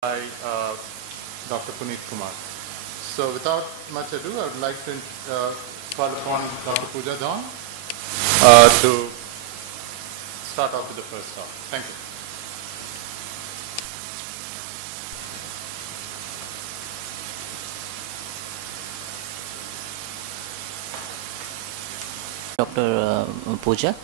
By Dr. Puneet Kumar. So without much ado, I would like to call upon Dr. Pooja Dawn to start off with the first talk. Thank you. Dr. Pooja.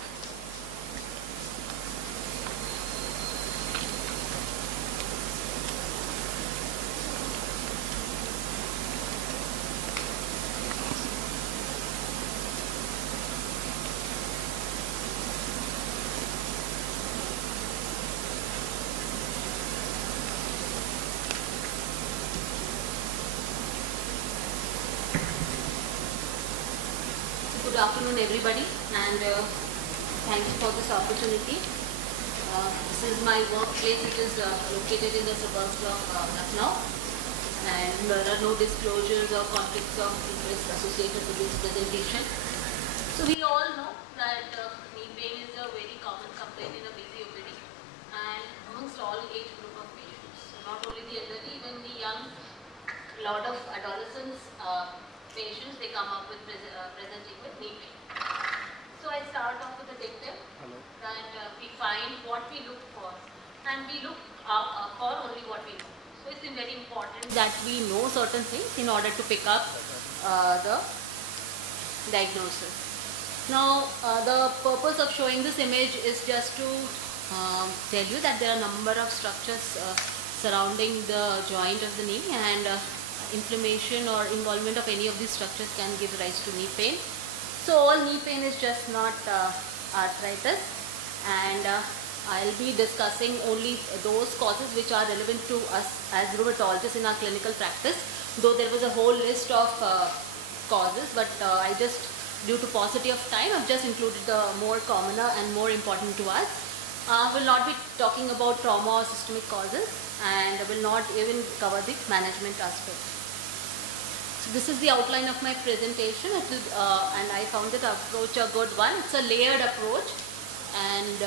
Good afternoon everybody, and thank you for this opportunity. This is my workplace, which is located in the suburbs of Lucknow, and there are no disclosures or conflicts of interest associated with this presentation. So we all know that knee pain is a very common complaint in a busy OPD and amongst all age group of patients. So not only the elderly, even the young, a lot of adolescents patients, they come up with presenting with knee pain. So I start off with a dictum that we find what we look for, and we look for only what we know. So it's very important that we know certain things in order to pick up the diagnosis. Now the purpose of showing this image is just to tell you that there are a number of structures surrounding the joint of the knee, and inflammation or involvement of any of these structures can give rise to knee pain. So all knee pain is just not arthritis, and I'll be discussing only those causes which are relevant to us as rheumatologists in our clinical practice, though there was a whole list of causes, but I just, due to paucity of time, I've just included the more commoner and more important to us. Will not be talking about trauma or systemic causes, and will not even cover the management aspect. So this is the outline of my presentation, and I found the approach a good one. It's a layered approach, and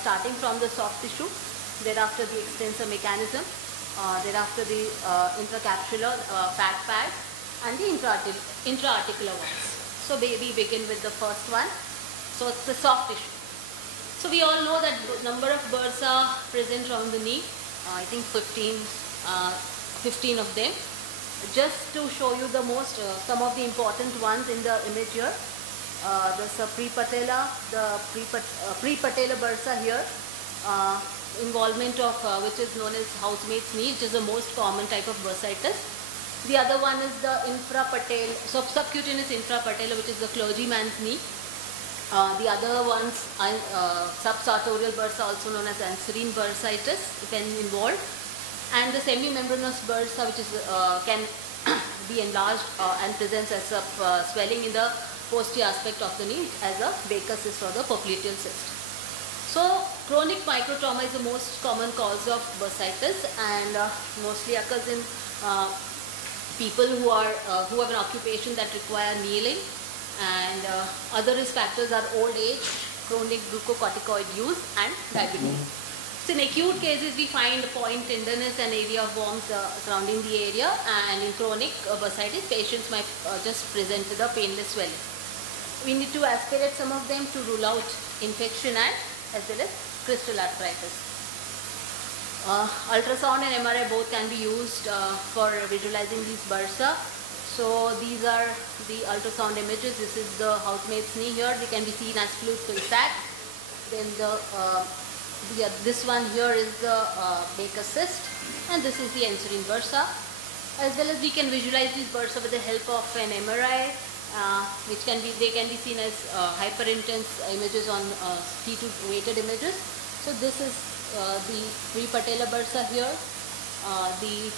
starting from the soft tissue, thereafter the extensor mechanism, thereafter the intracapsular fat pad, and the intra-articular ones. So we begin with the first one. So it's the soft tissue. So we all know that number of burrs are present around the knee. I think 15 of them. Just to show you the most, some of the important ones in the image here. There's a prepatellar, the prepatellar bursa here, involvement of which is known as housemaid's knee, which is the most common type of bursitis. The other one is the infrapatellar, so subcutaneous infrapatellar, which is the clergyman's knee. The other ones are subsartorial bursa, also known as anserine bursitis, when involved, and the semi-membranous bursa, which is can be enlarged and presents as a swelling in the posterior aspect of the knee as a Baker cyst or the popliteal cyst. So chronic microtrauma is the most common cause of bursitis, and mostly occurs in people who have an occupation that require kneeling, and other risk factors are old age, chronic glucocorticoid use, and diabetes. So in acute cases, we find point tenderness and area of worms surrounding the area, and in chronic bursitis, patients might just present with a painless swelling. We need to aspirate some of them to rule out infection and as well as crystal arthritis. Ultrasound and MRI both can be used for visualizing these bursa. So these are the ultrasound images. This is the housemaid's knee here. They can be seen as fluid-filled sac. Then this one here is the Baker cyst, and this is the anserine bursa. As well as we can visualize these bursa with the help of an MRI, which they can be seen as hyperintense images on T2 weighted images. So this is the prepatellar bursa here, the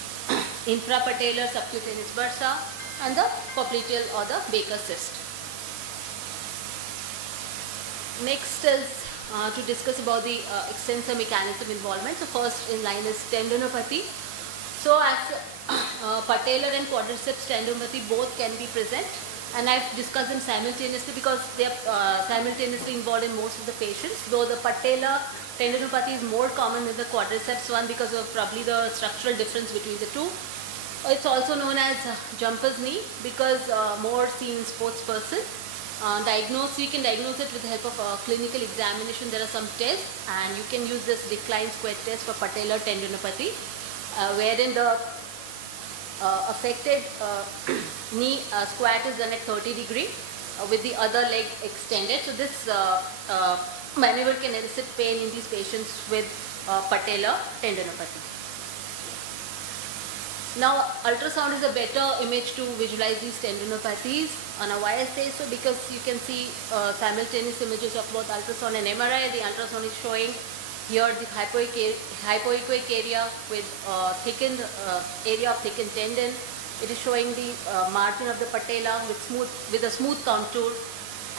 infrapatellar subcutaneous bursa, and the popliteal or the Baker cyst. Next is to discuss about the extensor mechanism involvement. So first in line is tendinopathy. So as patellar and quadriceps tendinopathy both can be present and I've discussed them simultaneously because they are simultaneously involved in most of the patients, though the patella tendinopathy is more common than the quadriceps one because of probably the structural difference between the two. It's also known as jumper's knee because more seen in sports persons. You can diagnose it with the help of a clinical examination. There are some tests, and you can use this decline square test for patellar tendinopathy, wherein the affected knee squat is done at 30 degree with the other leg extended. So this maneuver can elicit pain in these patients with patellar tendinopathy. Now, ultrasound is a better image to visualize these tendinopathies. Now, why I say so? Because you can see simultaneous images of both ultrasound and MRI. The ultrasound is showing here the hypoechoic area with thickened area of thickened tendon. It is showing the margin of the patella with a smooth contour.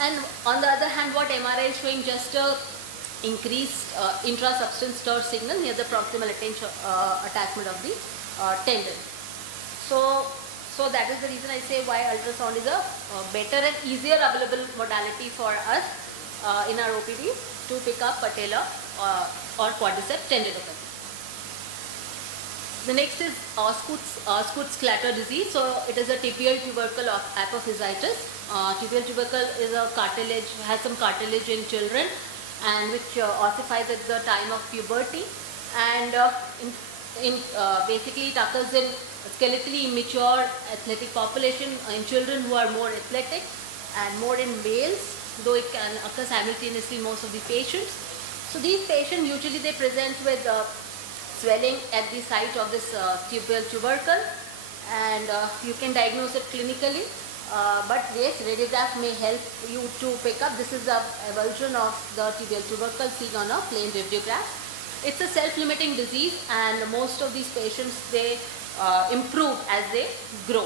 And on the other hand, what MRI is showing just a increased intra-substance stir signal near the proximal attachment of the tendon. So that is the reason I say why ultrasound is a better and easier available modality for us in our OPD to pick up patella or quadriceps tendinopathy. The next is Osgood-Schlatter disease. So it is a tibial tubercle of apophysitis. Tibial tubercle is a cartilage, has some cartilage in children, and which ossifies at the time of puberty, and basically it occurs in skeletally immature athletic population, in children who are more athletic, and more in males, though it can occur simultaneously in most of the patients. So these patients usually they present with swelling at the site of this tibial tubercle, and you can diagnose it clinically, but yes, radiograph may help you to pick up. This is a avulsion of the tibial tubercle seen on a plain radiograph. It's a self-limiting disease, and most of these patients, they improve as they grow.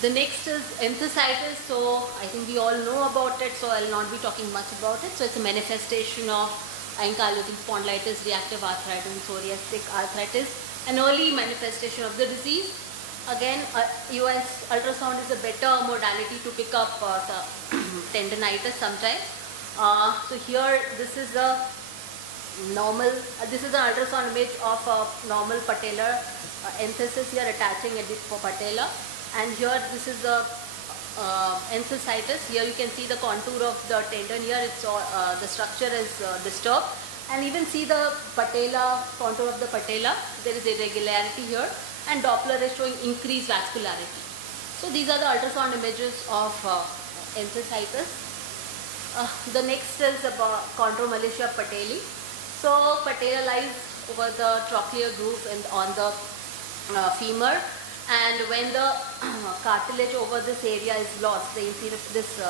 The next is enthesitis. So I think we all know about it, so I'll not be talking much about it. So it's a manifestation of ankylosing spondylitis, reactive arthritis, and psoriatic arthritis, an early manifestation of the disease. Again, US ultrasound is a better modality to pick up tendinitis sometimes. So here, this is a normal, this is an ultrasound image of a normal patellar enthesis here attaching at the patella, and here this is the enthesitis. Here you can see the contour of the tendon. Here it's the structure is disturbed, and even see the patella, contour of the patella. There is irregularity here, and Doppler is showing increased vascularity. So these are the ultrasound images of enthesitis. The next is about chondromalacia patelli. So patella lies over the trochlear groove and on the femur, and when the cartilage over this area is lost, you see this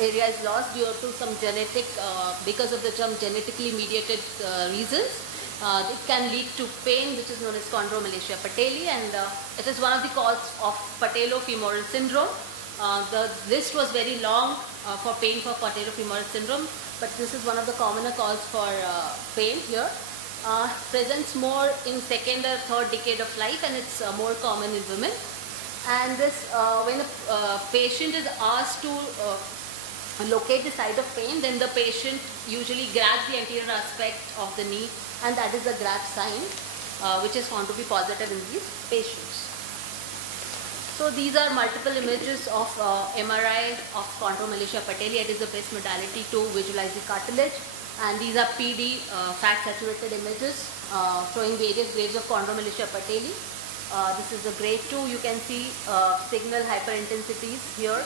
area is lost due to some genetic, because of some genetically mediated reasons. It can lead to pain, which is known as chondromalacia patelli, and it is one of the causes of patellofemoral syndrome. The list was very long for pain for patellofemoral syndrome, but this is one of the commoner causes for pain here. Presents more in second or third decade of life, and it's more common in women. And this, when a patient is asked to locate the site of pain, then the patient usually grabs the anterior aspect of the knee, and that is the grab sign, which is found to be positive in these patients. So these are multiple images of MRI of chondromalacia patelli. It is the best modality to visualize the cartilage, and these are PD fat saturated images showing various grades of chondromalacia patelli. This is the grade 2. You can see signal hyperintensities here,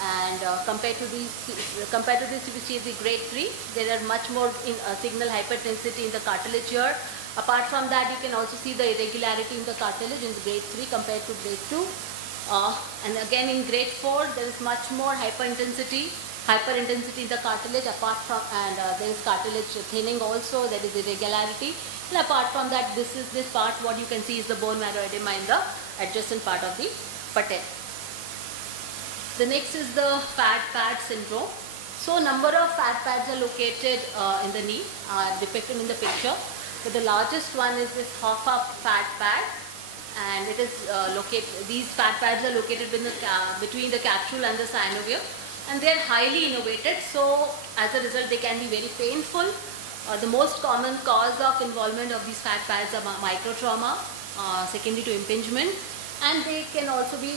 and compared to this, if you see the grade 3, there are much more in signal hyperintensity in the cartilage here. Apart from that, you can also see the irregularity in the cartilage in the grade 3 compared to grade 2. And again in grade 4, there is much more hyperintensity in the cartilage. Apart from, and there is cartilage thinning also, there is irregularity. And apart from that, this part, what you can see is the bone marrow edema in the adjacent part of the patella. The next is the fat pad syndrome. So number of fat pads are located in the knee, depicted in the picture. But the largest one is this half-up fat pad. and it is these fat pads are located in between the capsule and the synovium, and they are highly innervated, so as a result they can be very painful. The most common cause of involvement of these fat pads are microtrauma, secondary to impingement, and they can also be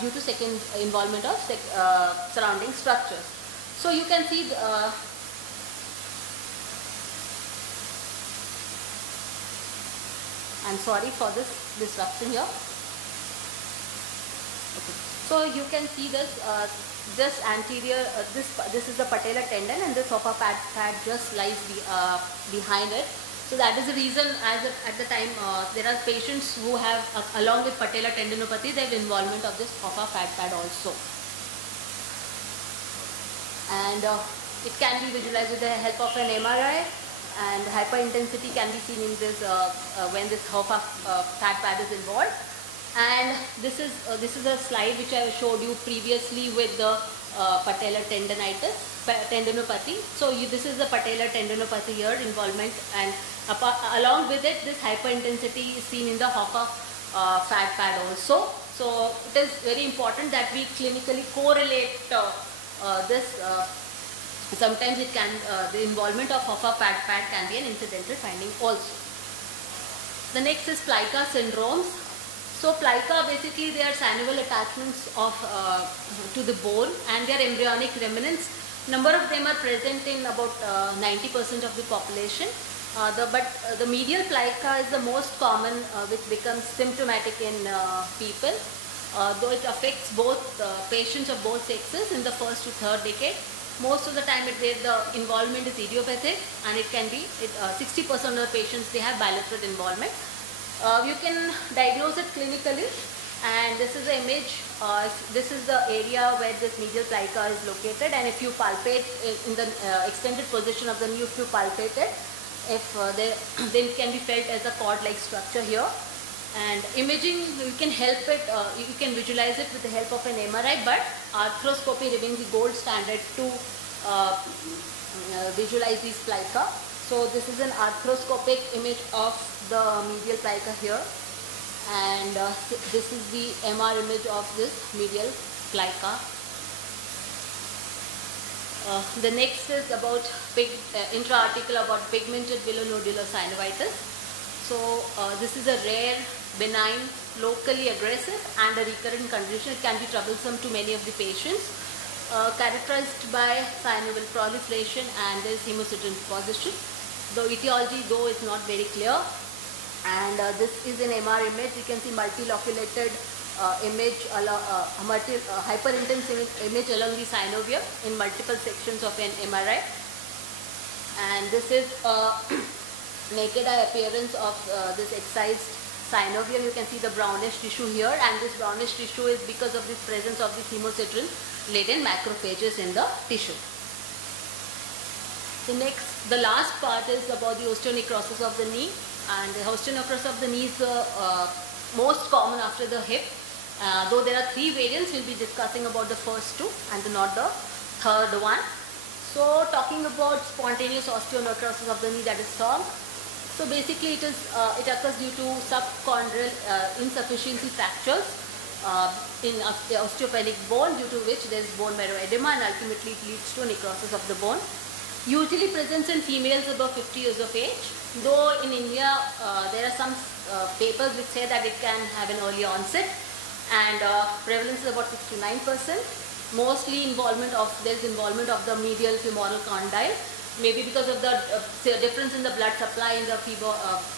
due to second involvement of surrounding structures. So you can see I'm sorry for this disruption here. Okay. So you can see this anterior, this is the patellar tendon, and this upper pad just lies behind it. So that is the reason, at the time there are patients who have along with patellar tendinopathy, they have involvement of this upper fat pad also, and it can be visualized with the help of an MRI. And hyperintensity can be seen in this when this upper fat pad is involved. And this is a slide which I showed you previously with the patellar tendinopathy. So this is the patellar tendinopathy here, involvement, and along with it, this hyperintensity is seen in the upper fat pad also. So it is very important that we clinically correlate this. Sometimes it can the involvement of upper fat pad can be an incidental finding also. The next is plica syndromes. So plica, basically they are synovial attachments of to the bone, and they are embryonic remnants. Number of them are present in about 90% of the population. The medial plica is the most common, which becomes symptomatic in people, though it affects both patients of both sexes in the first to third decade. Most of the time the involvement is idiopathic, and it can be 60% of the patients, they have bilateral involvement. You can diagnose it clinically, and this is the image. This is the area where this medial plica is located, and if you palpate in the extended position of the knee, if you palpate it, then it can be felt as a cord-like structure here. And imaging, you can help it, you can visualize it with the help of an MRI, but arthroscopy remains the gold standard to visualize these plica. So this is an arthroscopic image of the medial plica here, and this is the MR image of this medial plica. The next is about intra-article about pigmented villonodular synovitis. So this is a rare, benign, locally aggressive and a recurrent condition. It can be troublesome to many of the patients, characterized by synovial proliferation and there is hemosiderin deposition. The etiology though is not very clear, and this is an MR image. You can see multiloculated image, hyperintense image along the synovium in multiple sections of an MRI, and this is naked eye appearance of this excised synovium. You can see the brownish tissue here, and this brownish tissue is because of the presence of the hemosiderin laden macrophages in the tissue. The last part is about the osteonecrosis of the knee, and the osteonecrosis of the knee is the most common after the hip. Though there are three variants, we'll be discussing about the first two and not the third one. So talking about spontaneous osteonecrosis of the knee, that is SOG. So basically it occurs due to subchondral insufficiency fractures in the osteopenic bone, due to which there is bone marrow edema, and ultimately it leads to necrosis of the bone. Usually presents in females above 50 years of age, though in India there are some papers which say that it can have an early onset, and prevalence is about 6 to 9%. Mostly there is involvement of the medial femoral condyle, maybe because of the difference in the blood supply in the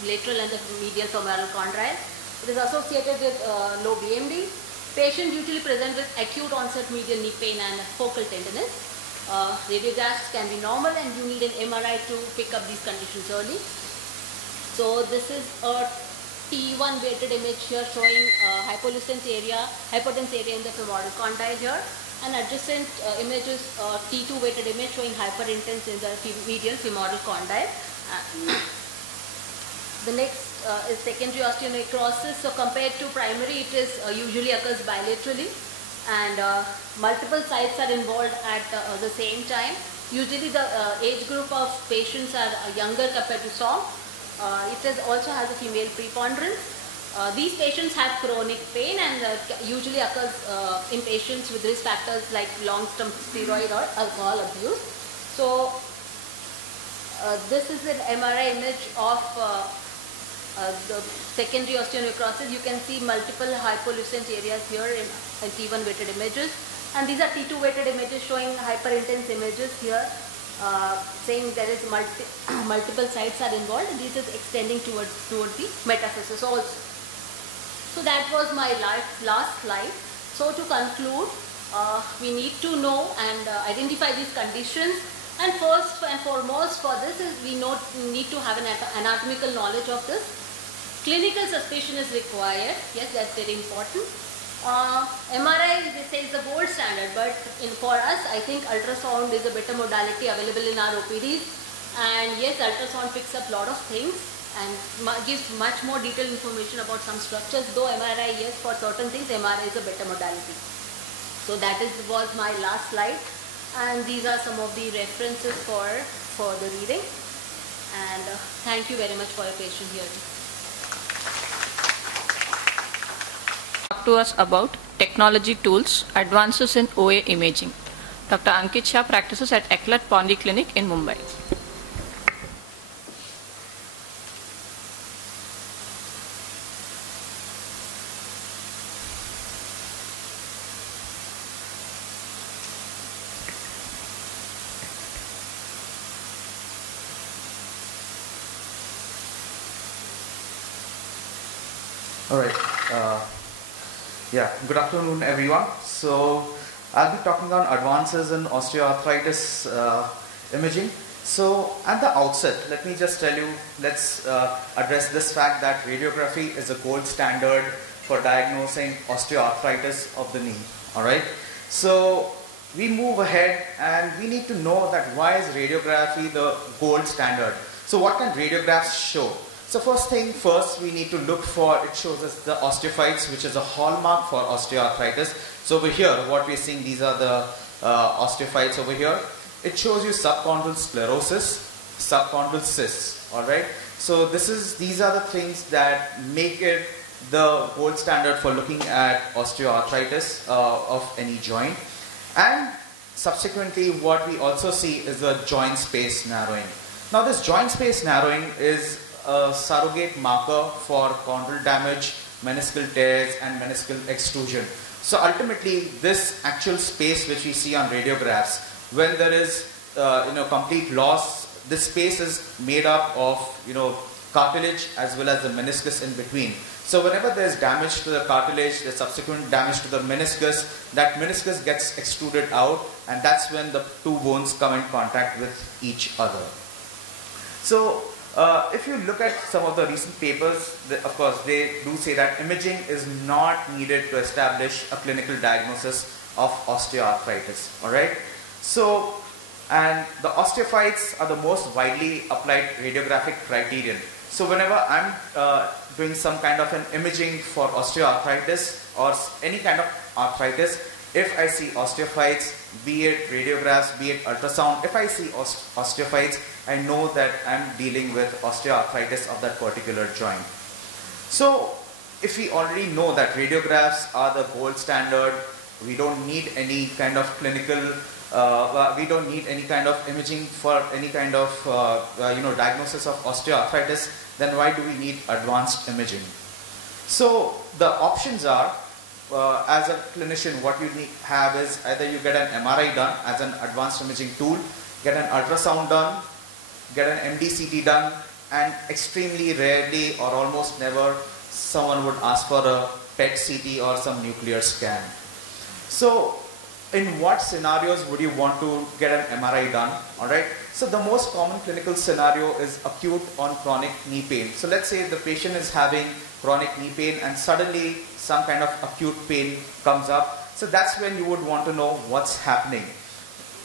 lateral and the medial femoral condyle. It is associated with low BMD. Patients usually present with acute onset medial knee pain and focal tenderness. Radiographs can be normal, and you need an MRI to pick up these conditions early. So this is a T1 weighted image here showing hypotense area in the femoral condyle here, and adjacent image is T2 weighted image showing hyperintense in the medial femoral condyle. The next is secondary osteonecrosis. So compared to primary, it usually occurs bilaterally, and multiple sites are involved at the same time. Usually the age group of patients are younger compared to SOG. It also has a female preponderance, These patients have chronic pain and usually occurs in patients with risk factors like long-term steroid or alcohol abuse. So this is an MRI image of the secondary osteonecrosis. You can see multiple hypolucent areas here in T1 weighted images, and these are T2 weighted images showing hyperintense images here, saying there is multiple sites are involved, and this is extending towards the metaphysis also. So that was my last slide. So to conclude, we need to know and identify these conditions, and first and foremost for this is we need to have an anatomical knowledge of this. Clinical suspicion is required. Yes, that's very important. MRI, they say, is the gold standard, but for us, I think ultrasound is a better modality available in our OPDs. And yes, ultrasound picks up a lot of things and gives much more detailed information about some structures. Though MRI, yes, for certain things, MRI is a better modality. So that was my last slide. And these are some of the references for the reading. And thank you very much for your patience here. Talk to us about technology tools, advances in OA imaging. Dr. Ankit Shah practices at Eklat Pondy Clinic in Mumbai. All right. Good afternoon, everyone. So I'll be talking on advances in osteoarthritis imaging. So at the outset, let me just tell you, let's address this fact that radiography is a gold standard for diagnosing osteoarthritis of the knee. All right. So we move ahead and we need to know that why is radiography the gold standard? So what can radiographs show? So first thing first, we need to look for, it shows us the osteophytes, which is a hallmark for osteoarthritis. So over here, what we're seeing, these are the osteophytes over here. It shows you subchondral sclerosis, subchondral cysts, alright. So these are the things that make it the gold standard for looking at osteoarthritis of any joint. And subsequently, what we also see is the joint space narrowing. Now this joint space narrowing is a surrogate marker for chondral damage, meniscal tears and meniscal extrusion. So ultimately this actual space which we see on radiographs, when there is complete loss, this space is made up of cartilage as well as the meniscus in between. So whenever there is damage to the cartilage, the subsequent damage to the meniscus, that meniscus gets extruded out, and that's when the two bones come in contact with each other. So if you look at some of the recent papers, of course, they do say that imaging is not needed to establish a clinical diagnosis of osteoarthritis. All right. So, and the osteophytes are the most widely applied radiographic criterion. So whenever I'm doing some kind of an imaging for osteoarthritis or any kind of arthritis, if I see osteophytes, be it radiographs, be it ultrasound, if I see osteophytes, I know that I'm dealing with osteoarthritis of that particular joint. So if we already know that radiographs are the gold standard, we don't need any kind of clinical, we don't need any kind of imaging for any kind of diagnosis of osteoarthritis, then why do we need advanced imaging? So the options are, as a clinician, what you have is either you get an MRI done as an advanced imaging tool, get an ultrasound done, get an MDCT done, and extremely rarely or almost never someone would ask for a PET CT or some nuclear scan. So in what scenarios would you want to get an MRI done? Alright, so the most common clinical scenario is acute on chronic knee pain. So let's say the patient is having chronic knee pain and suddenly some kind of acute pain comes up. So that's when you would want to know what's happening.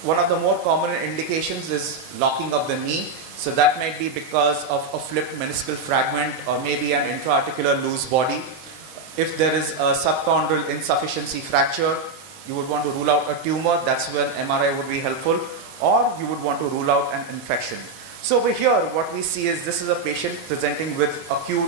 One of the more common indications is locking of the knee. So that might be because of a flipped meniscal fragment or maybe an intra-articular loose body. If there is a subchondral insufficiency fracture, you would want to rule out a tumor. That's when MRI would be helpful. Or you would want to rule out an infection. So over here, what we see is this is a patient presenting with acute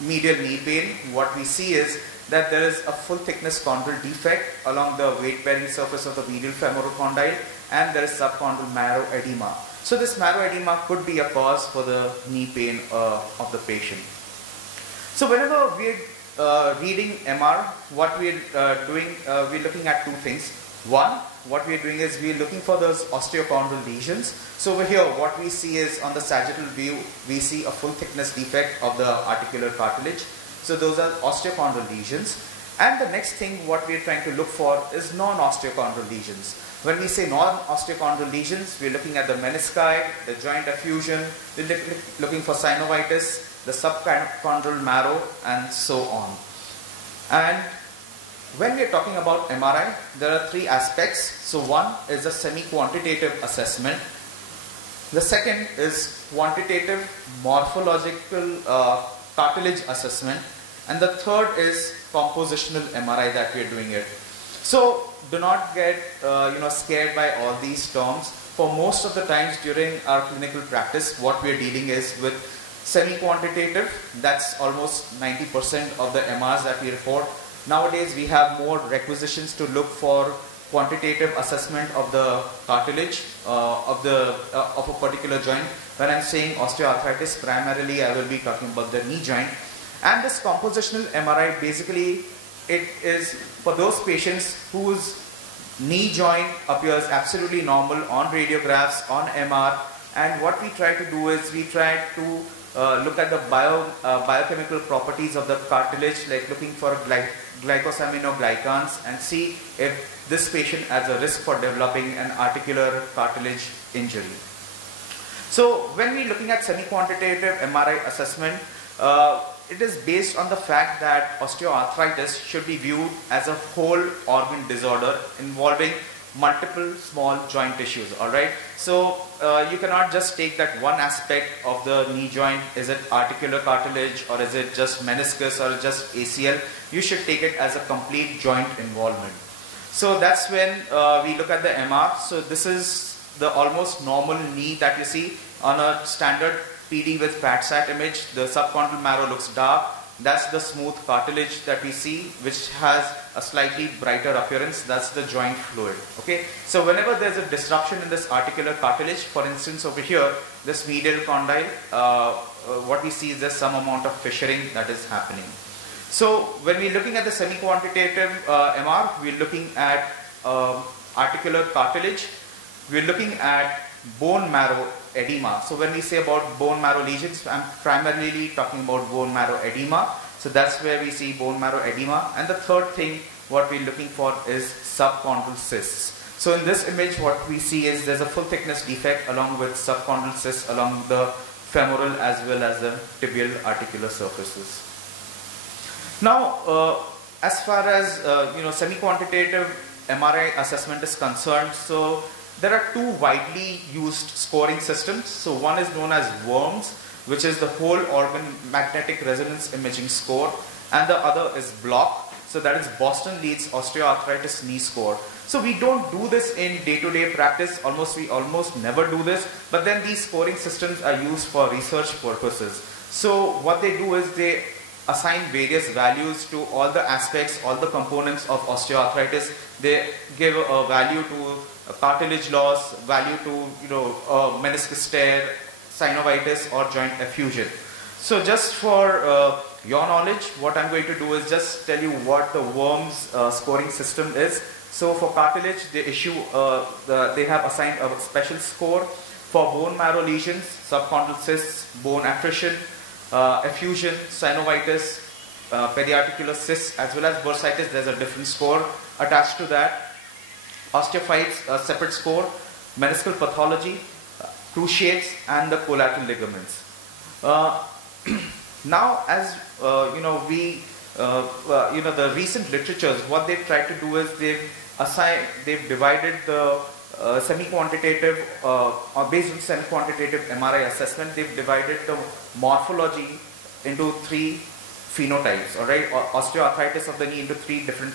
medial knee pain, what we see is that there is a full thickness chondral defect along the weight-bearing surface of the medial femoral condyle, and there is subchondral marrow edema. So this marrow edema could be a cause for the knee pain of the patient. So whenever we are reading MR, what we are doing, we are looking at two things. One, what we are doing is we are looking for those osteochondral lesions. So over here, what we see is on the sagittal view, we see a full thickness defect of the articular cartilage. So those are osteochondral lesions. And the next thing what we are trying to look for is non-osteochondral lesions. When we say non-osteochondral lesions, we are looking at the menisci, the joint effusion, we are looking for synovitis, the subchondral marrow, and so on. And when we are talking about MRI, there are three aspects. So one is a semi-quantitative assessment. The second is quantitative morphological cartilage assessment. And the third is compositional MRI that we are doing it. So do not get scared by all these terms. For most of the times during our clinical practice, what we are dealing is with semi-quantitative. That's almost 90% of the MRs that we report. Nowadays we have more requisitions to look for quantitative assessment of the cartilage of a particular joint. When I'm saying osteoarthritis, primarily I will be talking about the knee joint. And this compositional MRI, basically it is for those patients whose knee joint appears absolutely normal on radiographs, on MR, and what we try to do is we try to look at the biochemical properties of the cartilage, like looking for glycosaminoglycans, and see if this patient has a risk for developing an articular cartilage injury. So when we're looking at semi-quantitative MRI assessment, it is based on the fact that osteoarthritis should be viewed as a whole organ disorder involving multiple small joint tissues. Alright, so you cannot just take that one aspect of the knee joint. Is it articular cartilage, or is it just meniscus, or just ACL? You should take it as a complete joint involvement. So that's when we look at the MR. So this is the almost normal knee that you see on a standard PD with fat-sat image. The subchondral marrow looks dark. That's the smooth cartilage that we see, which has a slightly brighter appearance. That's the joint fluid. Okay. So whenever there's a disruption in this articular cartilage, for instance over here, this medial condyle, what we see is there's some amount of fissuring that is happening. So when we're looking at the semi-quantitative MR, we're looking at articular cartilage. We're looking at bone marrow edema. So when we say about bone marrow lesions, I'm primarily talking about bone marrow edema. So that's where we see bone marrow edema. And the third thing what we're looking for is subchondral cysts. So in this image what we see is there's a full thickness defect along with subchondral cysts along the femoral as well as the tibial articular surfaces. Now as far as semi-quantitative MRI assessment is concerned, so there are two widely used scoring systems. So one is known as WORMS, which is the whole organ magnetic resonance imaging score, and the other is BLOCK. So that is Boston Leeds Osteoarthritis Knee Score. So we don't do this in day-to-day practice. We almost never do this. But then these scoring systems are used for research purposes. So what they do is they assign various values to all the aspects, all the components of osteoarthritis. They give a value to cartilage loss, value to meniscus tear, synovitis, or joint effusion. So just for your knowledge, what I'm going to do is just tell you what the WORMS scoring system is. So for cartilage, they have assigned a special score. For bone marrow lesions, subchondral cysts, bone attrition, effusion, synovitis, periarticular cysts, as well as bursitis, there's a different score attached to that. Osteophytes, a separate score. Meniscal pathology, cruciates, and the collateral ligaments. Now, as the recent literatures, what they've tried to do is they've divided the semi-quantitative, based on semi-quantitative MRI assessment, they've divided the morphology into three phenotypes. All right, osteoarthritis of the knee into three different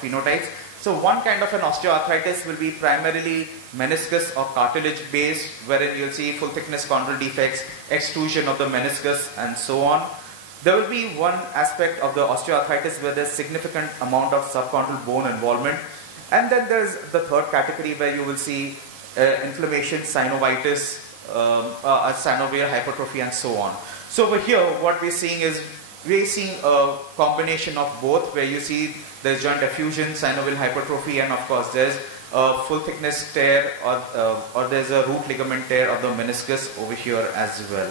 phenotypes. So one kind of an osteoarthritis will be primarily meniscus or cartilage based, wherein you'll see full thickness chondral defects, extrusion of the meniscus, and so on. There will be one aspect of the osteoarthritis where there's significant amount of subchondral bone involvement, and then there's the third category where you will see inflammation, synovitis, synovial hypertrophy, and so on. So over here, what we're seeing is a combination of both, where you see there's joint effusion, synovial hypertrophy, and of course there's a full thickness tear or there's a root ligament tear of the meniscus over here as well.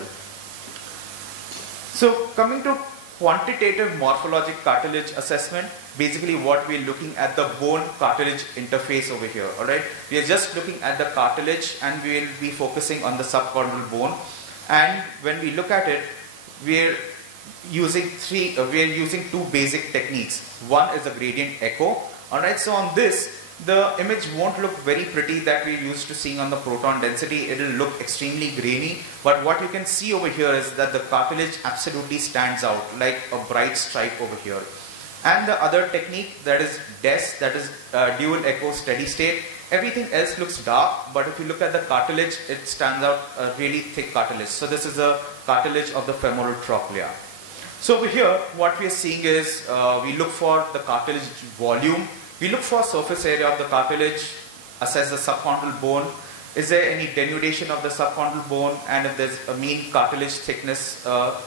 So coming to quantitative morphologic cartilage assessment, basically what we're looking at the bone cartilage interface over here. Alright, we are just looking at the cartilage and we will be focusing on the subchondral bone, and when we look at it, we're using two basic techniques. One is the gradient echo. Alright, so on this, the image won't look very pretty that we're used to seeing on the proton density. It will look extremely grainy, but what you can see over here is that the cartilage absolutely stands out like a bright stripe over here. And the other technique, that is DES, that is dual echo steady state. Everything else looks dark, but if you look at the cartilage, it stands out a really thick cartilage. So this is a cartilage of the femoral trochlea. So over here, what we are seeing is we look for the cartilage volume. We look for surface area of the cartilage, assess the subchondral bone. Is there any denudation of the subchondral bone, and if there's a mean cartilage thickness of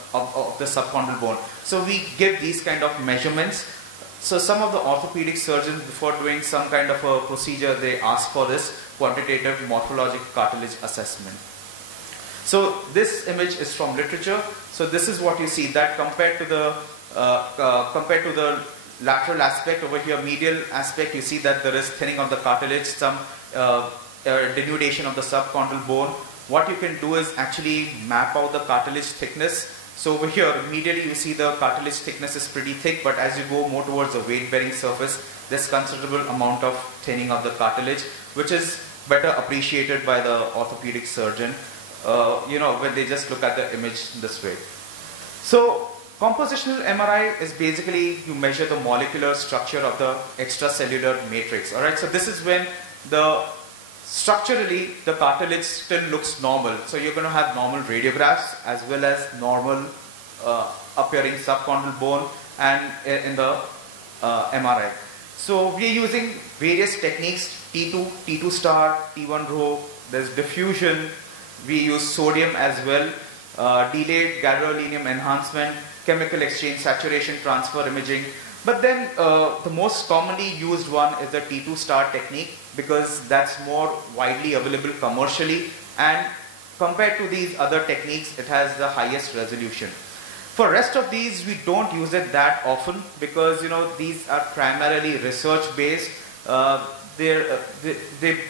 the subchondral bone. So we give these kind of measurements. So some of the orthopedic surgeons, before doing some kind of a procedure, they ask for this quantitative morphologic cartilage assessment. So this image is from literature. So this is what you see, that compared to the lateral aspect over here, medial aspect, you see that there is thinning of the cartilage, some denudation of the subchondral bone. What you can do is actually map out the cartilage thickness. So over here, medially you see the cartilage thickness is pretty thick, but as you go more towards the weight-bearing surface, there's considerable amount of thinning of the cartilage, which is better appreciated by the orthopedic surgeon, when they just look at the image this way. So compositional MRI is basically you measure the molecular structure of the extracellular matrix. Alright, so this is when structurally the cartilage still looks normal. So you're going to have normal radiographs as well as normal appearing subchondral bone and in the MRI. So we are using various techniques, T2, T2 star, T1 row, there's diffusion, we use sodium as well, delayed gadolinium enhancement, chemical exchange, saturation transfer imaging. But then the most commonly used one is the T2 star technique, because that's more widely available commercially, and compared to these other techniques, it has the highest resolution. For rest of these, we don't use it that often because these are primarily research based.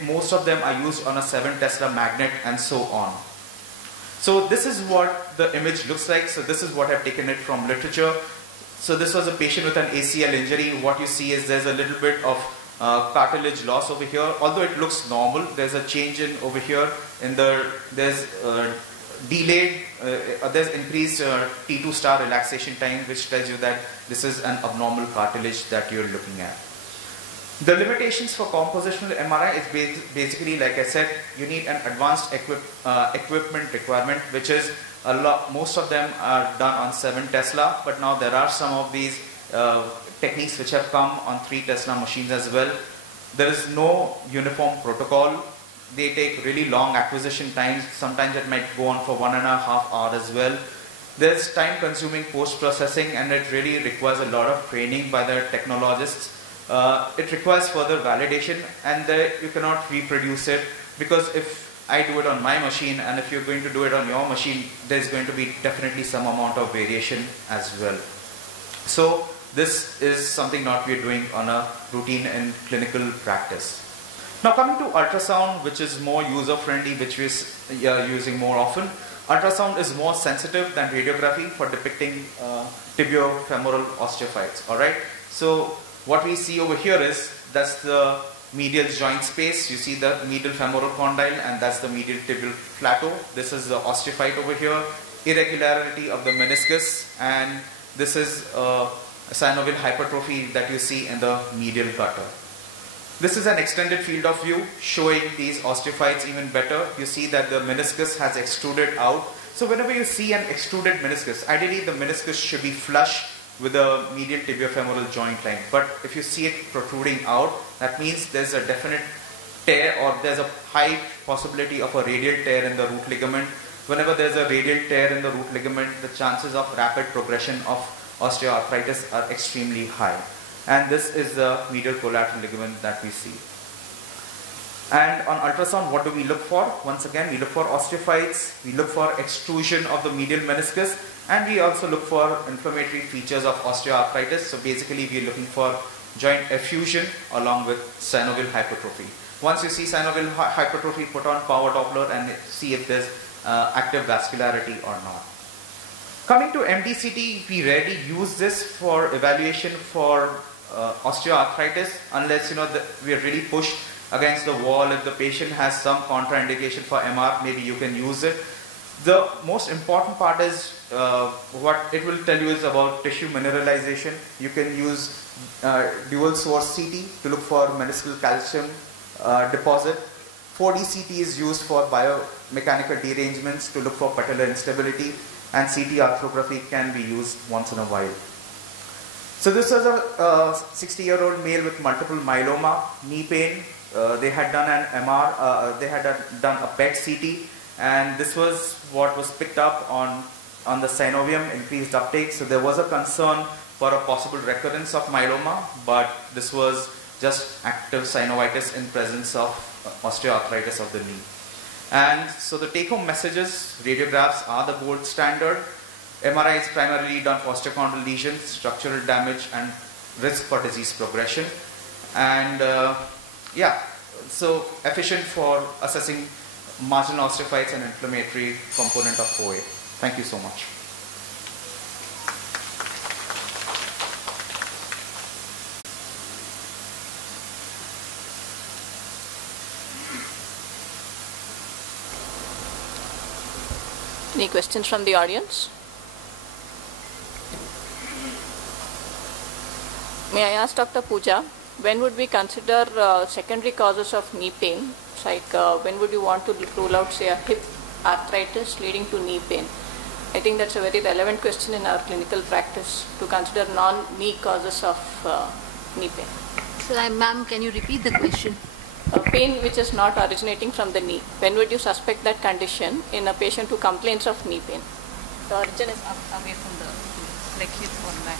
Most of them are used on a 7 Tesla magnet and so on. So this is what the image looks like. So this is what I've taken it from literature. So this was a patient with an ACL injury. What you see is there's a little bit of cartilage loss over here. Although it looks normal, there's a change in over here. There's increased T2 star relaxation time, which tells you that this is an abnormal cartilage that you're looking at. The limitations for compositional MRI is basically, like I said, you need an advanced equipment requirement, which is most of them are done on 7 Tesla, but now there are some of these techniques which have come on 3 Tesla machines as well. There is no uniform protocol. They take really long acquisition times. Sometimes it might go on for 1.5 hours as well. There's time consuming post-processing, and it really requires a lot of training by the technologists. It requires further validation, and you cannot reproduce it, because if I do it on my machine and if you're going to do it on your machine, there's going to be definitely some amount of variation as well. So this is something not we're doing on a routine in clinical practice. Now coming to ultrasound, which is more user friendly, which we're using more often. Ultrasound is more sensitive than radiography for depicting tibiofemoral osteophytes. Alright, so what we see over here is, that's the medial joint space. You see the medial femoral condyle, and that's the medial tibial plateau. This is the osteophyte over here, irregularity of the meniscus, and this is a synovial hypertrophy that you see in the medial gutter. This is an extended field of view showing these osteophytes even better. You see that the meniscus has extruded out. So whenever you see an extruded meniscus, ideally the meniscus should be flush with the medial tibiofemoral joint line. But if you see it protruding out, that means there's a definite tear, or there's a high possibility of a radial tear in the root ligament. Whenever there's a radial tear in the root ligament, the chances of rapid progression of osteoarthritis are extremely high. And this is the medial collateral ligament that we see. And on ultrasound, what do we look for? Once again, we look for osteophytes, we look for extrusion of the medial meniscus, and we also look for inflammatory features of osteoarthritis. So basically, we are looking for joint effusion along with synovial hypertrophy. Once you see synovial hypertrophy, put on power Doppler and see if there's active vascularity or not. Coming to MDCT, we rarely use this for evaluation for osteoarthritis unless we are really pushed against the wall. If the patient has some contraindication for MR, maybe you can use it. The most important part is what it will tell you is about tissue mineralization. You can use dual source CT to look for meniscal calcium deposit. 4D CT is used for biomechanical derangements to look for patellar instability, and CT arthrography can be used once in a while. So this was a 60-year-old male with multiple myeloma, knee pain. They had done an MR, they had done a PET CT, and this was what was picked up on the synovium, increased uptake. So there was a concern for a possible recurrence of myeloma, but this was just active synovitis in presence of osteoarthritis of the knee. And so the take-home messages: radiographs are the gold standard. MRI is primarily done for osteochondral lesions, structural damage, and risk for disease progression. And yeah, so efficient for assessing marginal osteophytes and inflammatory component of OA. Thank you so much. Any questions from the audience? May I ask Dr. Pooja, when would we consider secondary causes of knee pain? Like when would you want to rule out, say, a hip arthritis leading to knee pain? I think that's a very relevant question in our clinical practice, to consider non-knee causes of knee pain. So, ma'am, can you repeat the question? Pain which is not originating from the knee. When would you suspect that condition in a patient who complains of knee pain? The origin is away from the like hip or back.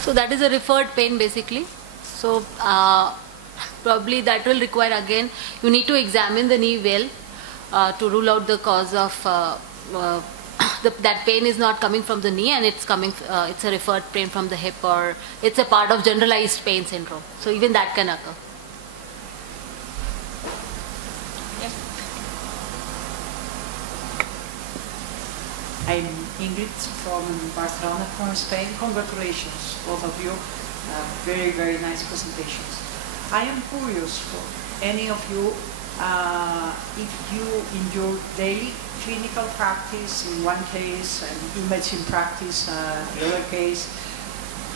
So that is a referred pain basically. So probably that will require, again, you need to examine the knee well to rule out the cause of that pain is not coming from the knee, and it's coming. It's a referred pain from the hip, or it's a part of generalized pain syndrome. So even that can occur. I'm Ingrid from Barcelona, from Spain. Congratulations, both of you. Very, very nice presentations. I am curious for any of you, if you, in your daily clinical practice, in one case, and imaging practice, the other case,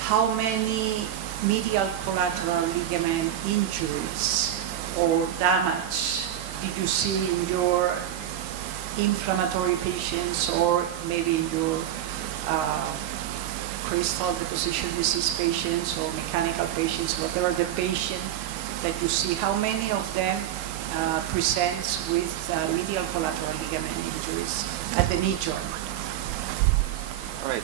how many medial collateral ligament injuries or damage did you see in your inflammatory patients, or maybe in your crystal deposition disease patients or mechanical patients, whatever the patient that you see, how many of them presents with medial collateral ligament injuries at the knee joint? All right.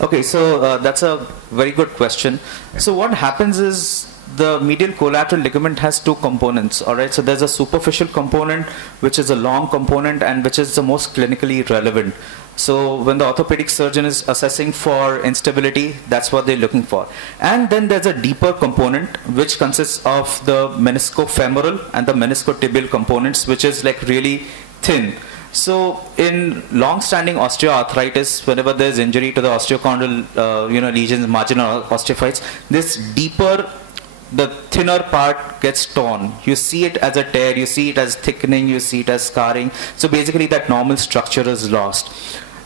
Okay, so that's a very good question. So what happens is, the medial collateral ligament has two components, all right? So there's a superficial component, which is a long component, and which is the most clinically relevant. So when the orthopedic surgeon is assessing for instability, that's what they're looking for. And then there's a deeper component, which consists of the meniscofemoral and the meniscotibial components, which is like really thin. So in long-standing osteoarthritis, whenever there's injury to the osteochondral lesions, marginal osteophytes, this deeper, the thinner part gets torn. You see it as a tear, you see it as thickening, you see it as scarring. So basically that normal structure is lost.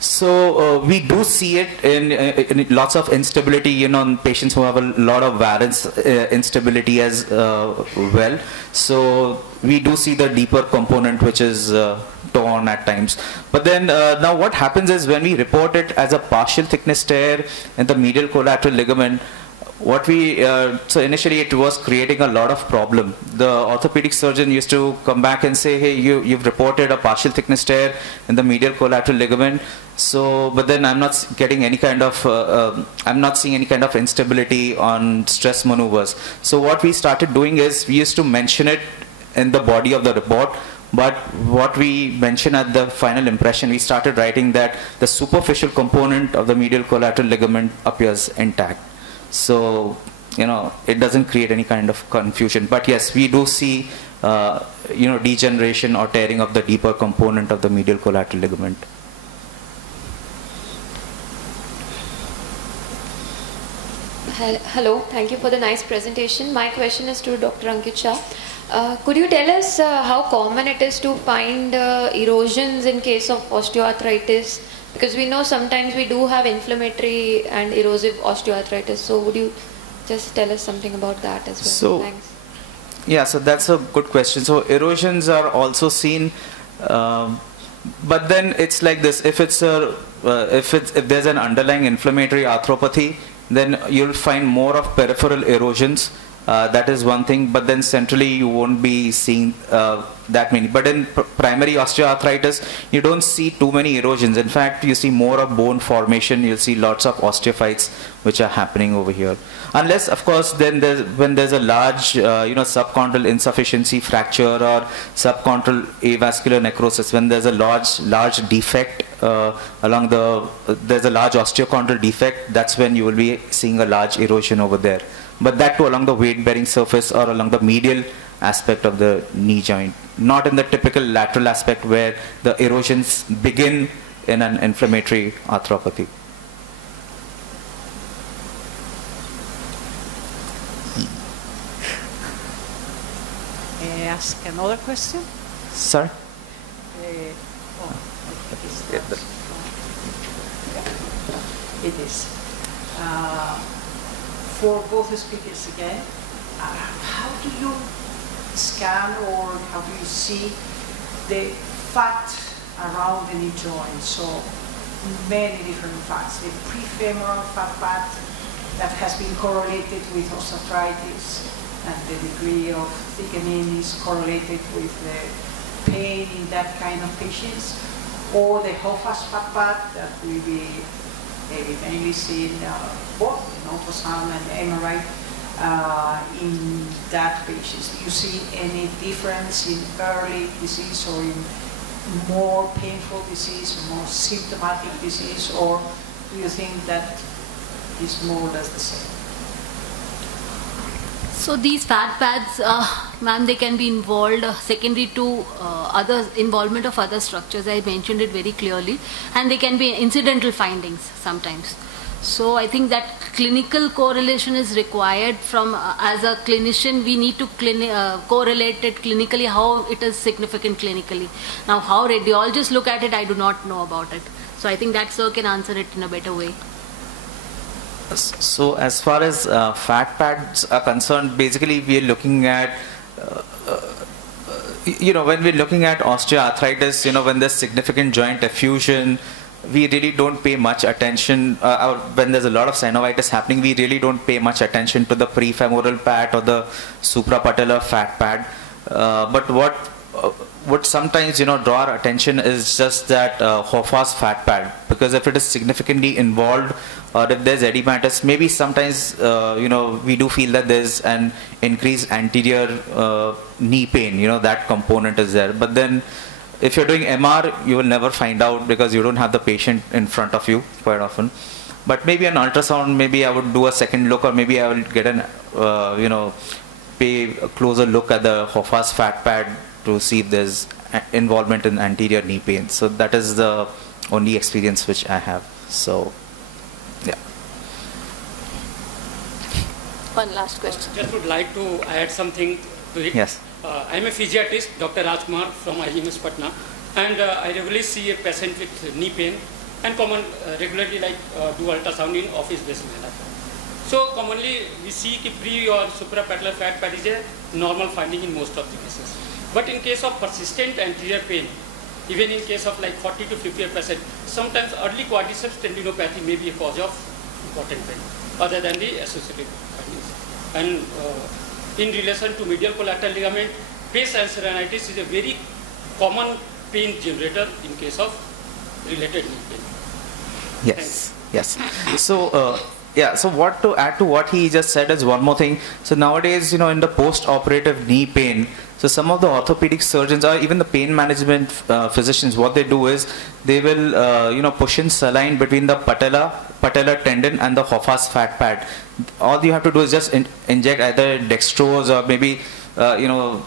So we do see it in lots of instability, in patients who have a lot of variance instability as well. So we do see the deeper component, which is torn at times. But then now what happens is when we report it as a partial thickness tear in the medial collateral ligament, what we so initially it was creating a lot of problem. The orthopedic surgeon used to come back and say, hey, you've reported a partial thickness tear in the medial collateral ligament. So, but then I'm not getting any kind of I'm not seeing any kind of instability on stress maneuvers. So what we started doing is we used to mention it in the body of the report, but what we mention at the final impression, we started writing that the superficial component of the medial collateral ligament appears intact. So, you know, it doesn't create any kind of confusion. But yes, we do see, you know, degeneration or tearing of the deeper component of the medial collateral ligament. Hello, thank you for the nice presentation. My question is to Dr. Ankit Shah. Could you tell us how common it is to find erosions in case of osteoarthritis? Because we know sometimes we do have inflammatory and erosive osteoarthritis. So would you just tell us something about that as well? So, thanks. Yeah, so that's a good question. So erosions are also seen, but then it's like this: if it's a if there's an underlying inflammatory arthropathy, then you'll find more of peripheral erosions. That is one thing, but then centrally you won't be seeing that many. But in primary osteoarthritis, you don't see too many erosions. In fact, you see more of bone formation. You'll see lots of osteophytes which are happening over here. Unless, of course, then when there's a large, you know, subchondral insufficiency fracture or subchondral avascular necrosis, when there's a large defect along there's a large osteochondral defect, that's when you will be seeing a large erosion over there. But that too along the weight-bearing surface or along the medial aspect of the knee joint, not in the typical lateral aspect where the erosions begin in an inflammatory arthropathy. May I ask another question? Sir? It is. For both speakers again, how do you scan or how do you see the fat around the knee joint? So many different fats. The prefemoral fat pad that has been correlated with osteoarthritis, and the degree of thickening is correlated with the pain in that kind of patients, or the Hoffa's fat pad that will be mainly seen both in ultrasound and MRI in that patients. Do you see any difference in early disease or in more painful disease, more symptomatic disease, or do you think that is more or less the same? So these fat pads, ma'am, they can be involved secondary to other involvement of other structures. I mentioned it very clearly, and they can be incidental findings sometimes. So I think that clinical correlation is required from as a clinician. We need to correlate it clinically, how it is significant clinically. Now, how radiologists look at it, I do not know about it. So I think that sir can answer it in a better way. So as far as fat pads are concerned, basically we are looking at, you know, when we're looking at osteoarthritis, you know, when there's significant joint effusion, we really don't pay much attention, or when there's a lot of synovitis happening, we really don't pay much attention to the prefemoral pad or the suprapatellar fat pad. But what sometimes, you know, draw our attention is just that Hoffa's fat pad, because if it is significantly involved or if there's edematous, maybe sometimes, you know, we do feel that there's an increased anterior knee pain, you know, that component is there. But then if you're doing MR, you will never find out because you don't have the patient in front of you quite often. But maybe an ultrasound, maybe I would do a second look, or maybe I will get an, you know, pay a closer look at the Hoffa's fat pad to see if there's involvement in anterior knee pain. So that is the only experience which I have. So, yeah. One last question. Just would like to add something to it. Yes. I'm a physiatrist, Dr. Rajkumar from IMS Patna, and I regularly see a patient with knee pain and regularly do ultrasound in office-based manner. So commonly we see that pre or suprapatellar fat pad is a normal finding in most of the cases. But in case of persistent anterior pain, even in case of like 40 to 50%, sometimes early quadriceps tendinopathy may be a cause of important pain, other than the associated findings. And in relation to medial collateral ligament, pace and serranitis is a very common pain generator in case of related knee pain. Yes, yes. So, yeah, so what to add to what he just said is one more thing. So nowadays, in the post-operative knee pain, so some of the orthopedic surgeons or even the pain management physicians, what they do is they will, push in saline between the patellar tendon and the Hoffa's fat pad. All you have to do is just inject either dextrose or maybe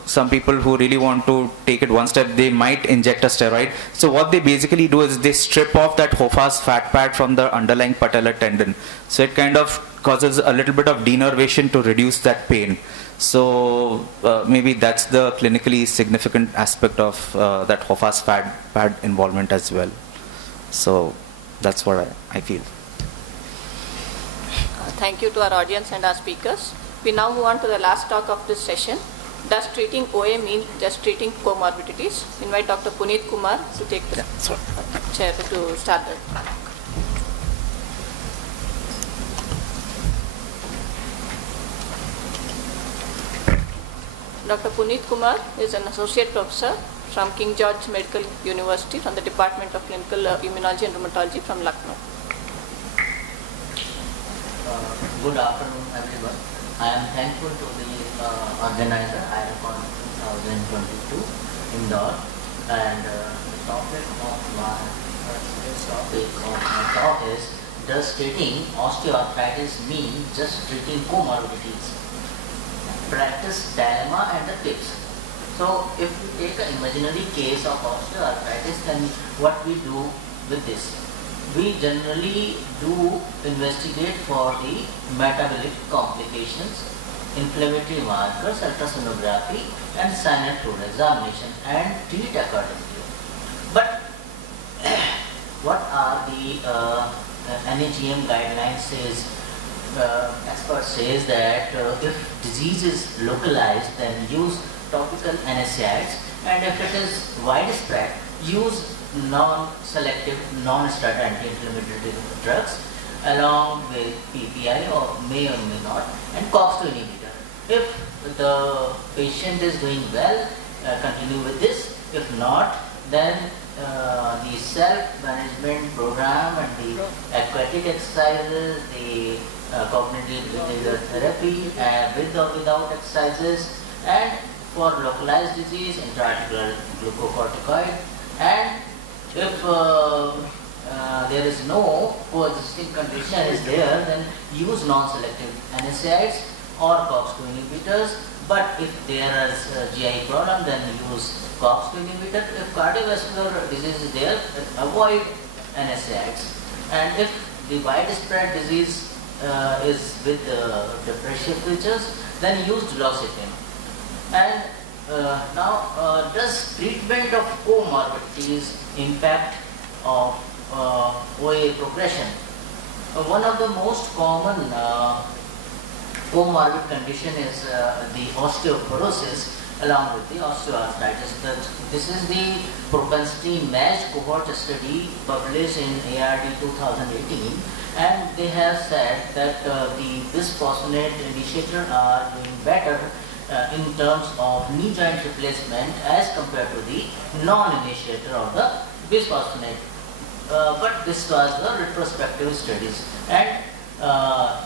some people who really want to take it one step, they might inject a steroid. So what they basically do is they strip off that Hoffa's fat pad from the underlying patellar tendon. So it kind of causes a little bit of denervation to reduce that pain. So maybe that's the clinically significant aspect of that Hoffa's fat pad involvement as well. So that's what I feel. Thank you to our audience and our speakers. We now move on to the last talk of this session. Does treating OA mean just treating comorbidities? Invite Dr. Puneet Kumar to take the chair to start the talk. Dr. Puneet Kumar is an associate professor from King George Medical University from the Department of Clinical Immunology and Rheumatology from Lucknow. Good afternoon, everyone. I am thankful to the organizer, Iracon 2022 Indore, and the topic of my talk is, does treating osteoarthritis mean just treating comorbidities? Practice dilemma and the tips. So if we take an imaginary case of osteoarthritis, then what we do with this? We generally do investigate for the metabolic complications, inflammatory markers, ultrasonography and sinus fluid examination and treat accordingly. But what are the NAGM guidelines says? Expert says that if disease is localized, then use topical NSAIDs, and if it is widespread, use non-selective, non-steroidal anti-inflammatory drugs along with PPI or may not, and COX-2 inhibitor. If the patient is doing well, continue with this. If not, then the self-management program and the aquatic exercises, the cognitive behavioral therapy with or without exercises, and for localized disease, intra-articular glucocorticoid, and if there is no coexisting condition is there, then use non-selective NSAIDs or COX-2 inhibitors. But if there is a GI problem, then use COX-2 inhibitor. If cardiovascular disease is there, avoid NSAIDs. And if the widespread disease is with depressive features, then use duloxetine. And now, does treatment of comorbidities impact of OA progression? One of the most common comorbid condition is the osteoporosis along with the osteoarthritis. This is the propensity matched cohort study published in ARD 2018, and they have said that the bisphosphonate initiator are doing better in terms of knee joint replacement as compared to the non-initiator of the bisphosphonate. But this was the retrospective studies, and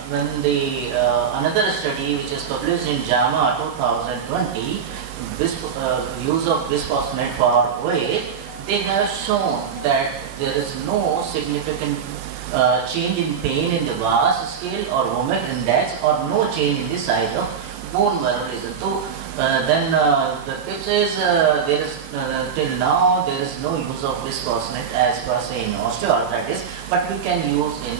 when the another study which is published in JAMA 2020, use of bisphosphonate for OA, they have shown that there is no significant change in pain in the VAS scale or Womack index, or no change in the size of bone marrow lesion. So then the tip is there is till now there is no use of bisphosphonate as per se in osteoarthritis, but we can use in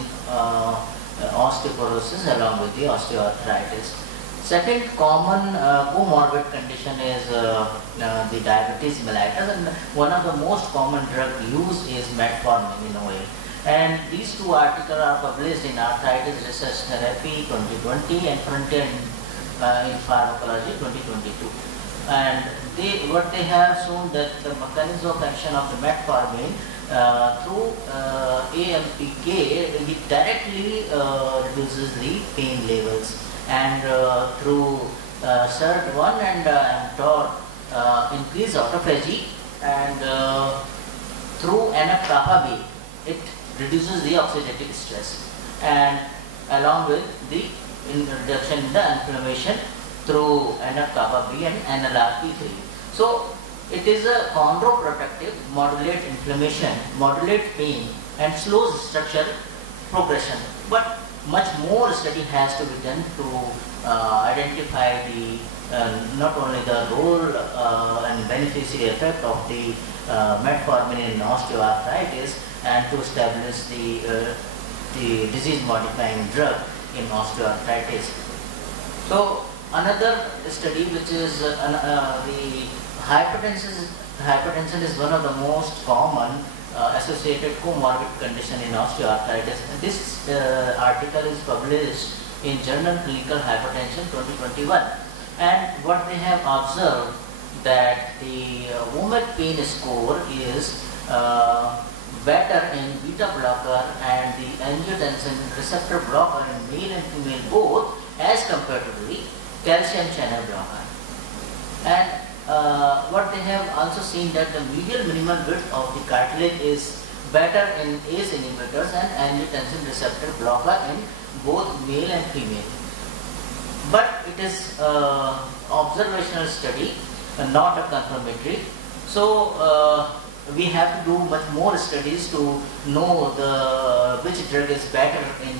osteoporosis along with the osteoarthritis. Second common comorbid condition is the diabetes mellitus, and one of the most common drug used is metformin in OA. And these two articles are published in Arthritis Research Therapy 2020 and Frontier in Pharmacology 2022. and what they have shown that the mechanism of action of the metformin through AMPK, it directly reduces the pain levels, and through SERT1 and mTOR increase autophagy, and through NF-kappa B, it reduces the oxidative stress, and along with the reduction in the inflammation through NF-kappa B and NLRP3. So it is a chondroprotective, modulate inflammation, modulate pain, and slows structural progression. But much more study has to be done to identify the not only the role and beneficiary effect of the metformin in osteoarthritis, and to establish the disease-modifying drug in osteoarthritis. So another study, which is the hypertension is one of the most common associated comorbid condition in osteoarthritis. This article is published in Journal Clinical Hypertension 2021, and what they have observed that the WOMAC pain score is better in beta blocker and the angiotensin receptor blocker in male and female both as compared to the calcium channel blocker. And what they have also seen that the medial minimal width of the cartilage is better in ACE inhibitors and angiotensin receptor blocker in both male and female. But it is observational study, not a confirmatory. So we have to do much more studies to know which drug is better in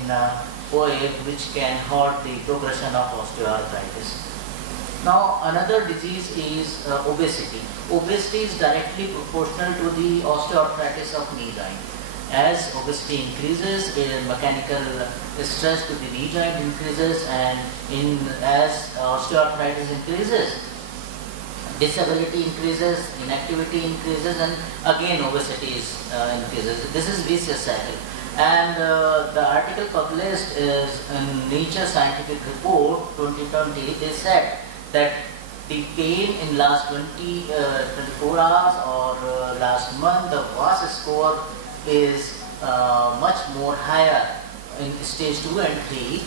OA, which can halt the progression of osteoarthritis. Now another disease is obesity. Obesity is directly proportional to the osteoarthritis of knee joint. As obesity increases, mechanical stress to the knee joint increases, and as osteoarthritis increases, disability increases, inactivity increases, and again obesity increases. This is vicious cycle. And the article published is in Nature Scientific Report 2020. They said that the pain in last 24 hours or last month, the VAS score is much more higher in stage 2 and 3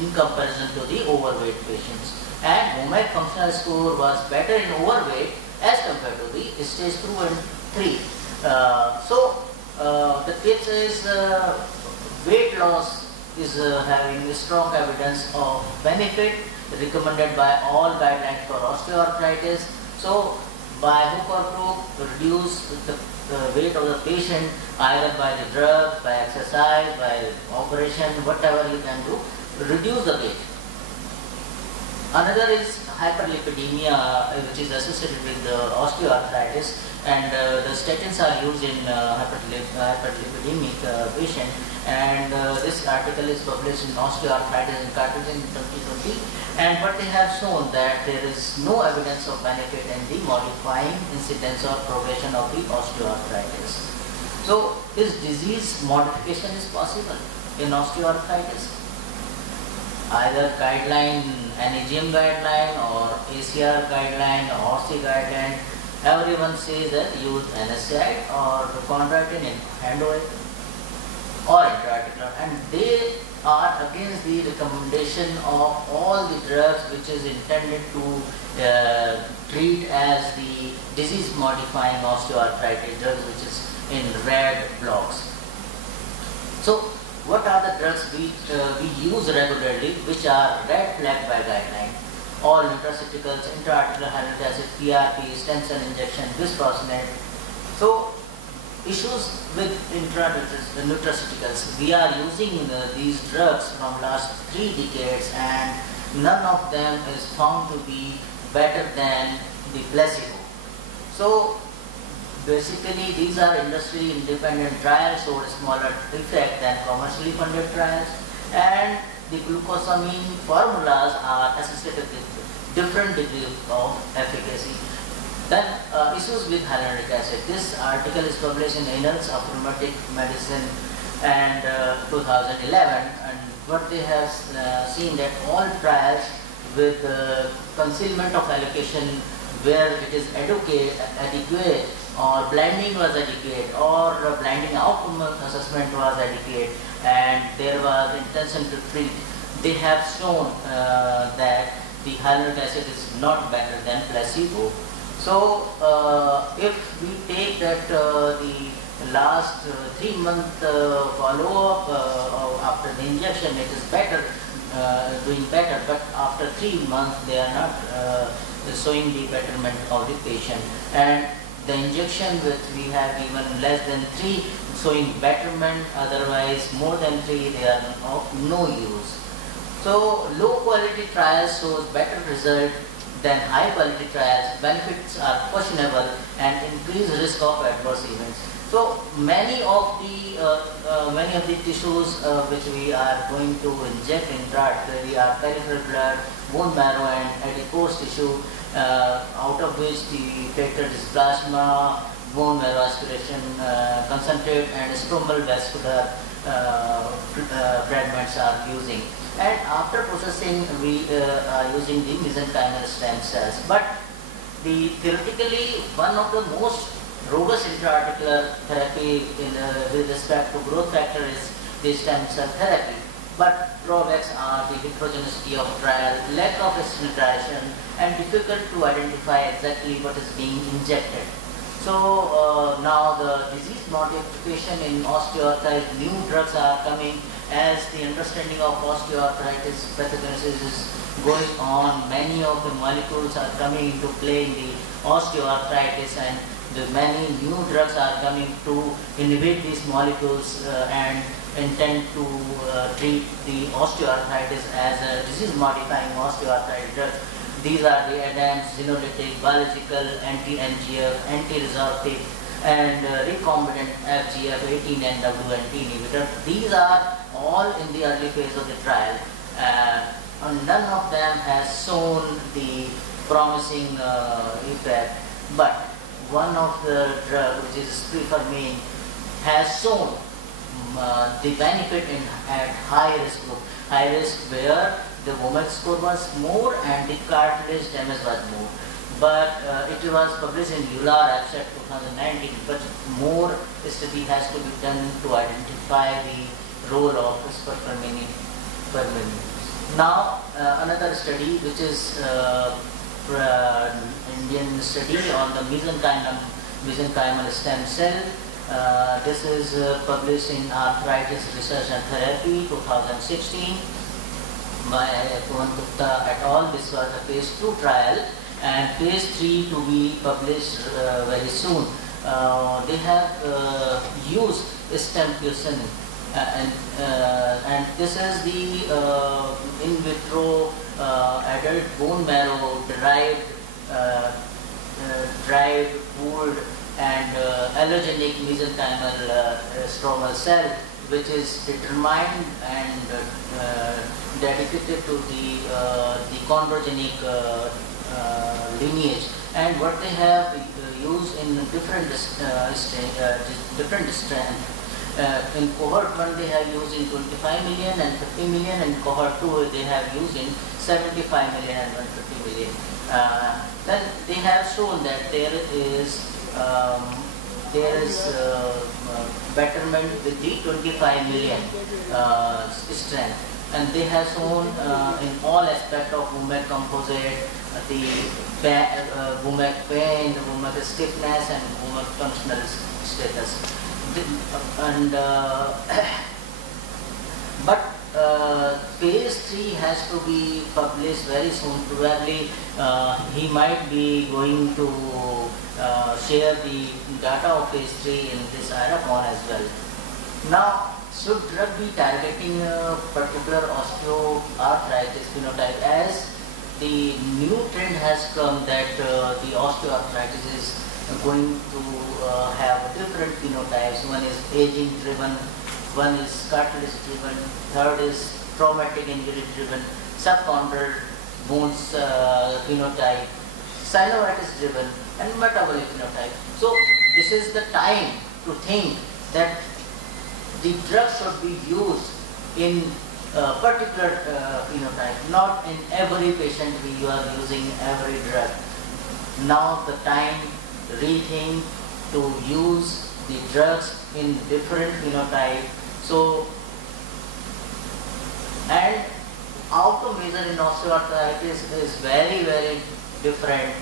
in comparison to the overweight patients. And WOMAC functional score was better in overweight as compared to the stage 2 and 3. The tips is weight loss is having strong evidence of benefit recommended by all guidelines for osteoarthritis. So by hook or crook, reduce the weight of the patient either by the drugs, by exercise, by operation, whatever you can do, reduce the weight. Another is hyperlipidemia, which is associated with osteoarthritis, and the statins are used in hyperlipidemic patient, and this article is published in Osteoarthritis in Cartilage in 2020, and what they have shown that there is no evidence of benefit in the modifying incidence or progression of the osteoarthritis. So this disease modification is possible in osteoarthritis. Either guideline, NEGM guideline or ACR guideline or ORC guideline, everyone says that use NSAID or chondroitin in hand oil or intra-articular, and they are against the recommendation of all the drugs which is intended to treat as the disease modifying osteoarthritis drugs, which is in red blocks. So what are the drugs we use regularly which are red flagged by guideline? All nutraceuticals, intra-articular hyaluronic acid, PRP, stem cell injection, bisphosphonate. So issues with nutraceuticals, we are using these drugs from last 3 decades, and none of them is found to be better than the placebo. So basically these are industry independent trials, so smaller effect than commercially funded trials, and the glucosamine formulas are associated with different degrees of efficacy. Then issues with hyaluronic acid. This article is published in Annals of Rheumatic Medicine and 2011, and what they have seen that all trials with concealment of allocation where it is adequate, or blending was adequate, or blending outcome assessment was adequate, and there was intention to treat, they have shown that the hyaluronic acid is not better than placebo. So if we take that the last 3-month follow-up after the injection, it is better, doing better, but after 3 months they are not showing the betterment of the patient. And the injection which we have even less than 3 showing betterment, otherwise more than 3 they are of no use. So low quality trials shows better result than high quality trials. Benefits are questionable and increase risk of adverse events. So many of the tissues which we are going to inject intraarticularly are peripheral blood, bone marrow, and adipose tissue, out of which the factor is plasma, bone marrow aspiration, concentrate, and stromal vascular fragments are using. And after processing, we are using the mesenchymal stem cells. But theoretically, one of the most robust intra-articular therapy with respect to growth factor is the stem cell therapy. But drawbacks are the heterogeneity of trial, lack of standardization, and difficult to identify exactly what is being injected. So now the disease modification in osteoarthritis, new drugs are coming as the understanding of osteoarthritis pathogenesis is going on. Many of the molecules are coming into play in the osteoarthritis, and many new drugs are coming to inhibit these molecules and intend to treat the osteoarthritis as a disease-modifying osteoarthritis drug. These are the ADAMS, xenolytic, biological, anti-NGF, anti-resorptive, and recombinant FGF18 and WNT inhibitor. These are all in the early phase of the trial, and none of them has shown the promising effect. But one of the drugs, which is prefermine, has shown the benefit at high risk group, high risk where the WOMAC score was more and the cartilage damage was more. But it was published in EULAR abstract 2019, but more study has to be done to identify the role of prefermine. Now another study, which is Indian study on the mesenchymal stem cell. This is published in Arthritis Research and Therapy 2016 by Iracon et al. This was a phase 2 trial, and phase 3 to be published very soon. They have used stem fusion, and this is the in vitro adult bone marrow derived pooled and allogenic mesenchymal stromal cell, which is determined and dedicated to the chondrogenic lineage. And what they have used in different strength. In cohort 1 they have used in 25 million and 50 million, and cohort 2 they have used in 75 million and 150 million. Then they have shown that there is betterment with the 25 million strength, and they have shown in all aspects of WOMAC composite, the WOMAC pain, WOMAC stiffness, and WOMAC functional status. And but phase 3 has to be published very soon. Probably he might be going to share the data of phase 3 in this Iracon as well. Now, should drug be targeting a particular osteoarthritis phenotype? As the new trend has come that the osteoarthritis is going to have different phenotypes. One is aging driven, one is cartilage driven, third is traumatic injury driven, subchondral bones phenotype, synovitis driven, and metabolic phenotype. So this is the time to think that the drug should be used in particular phenotype. Not in every patient you are using every drug. Now the time rethink to use the drugs in different phenotype. So, and outcome measure in osteoarthritis is very, very different.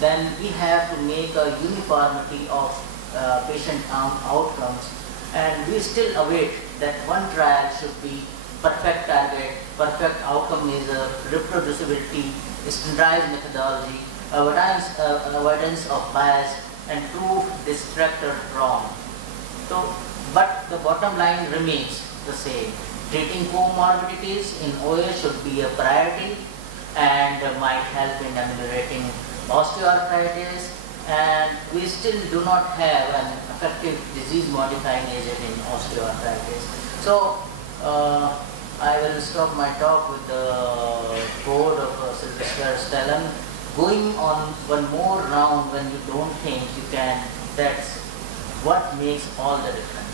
Then we have to make a uniformity of patient outcomes, and we still await that one trial should be perfect target, perfect outcome measure, reproducibility, standardized methodology, avoidance of bias, and proof distracted wrong. So, but the bottom line remains the same. Treating comorbidities in OA should be a priority and might help in ameliorating osteoarthritis, and we still do not have an effective disease-modifying agent in osteoarthritis. So, I will stop my talk with the quote of Sylvester Stallone, going on one more round when you don't think you can, that's what makes all the difference.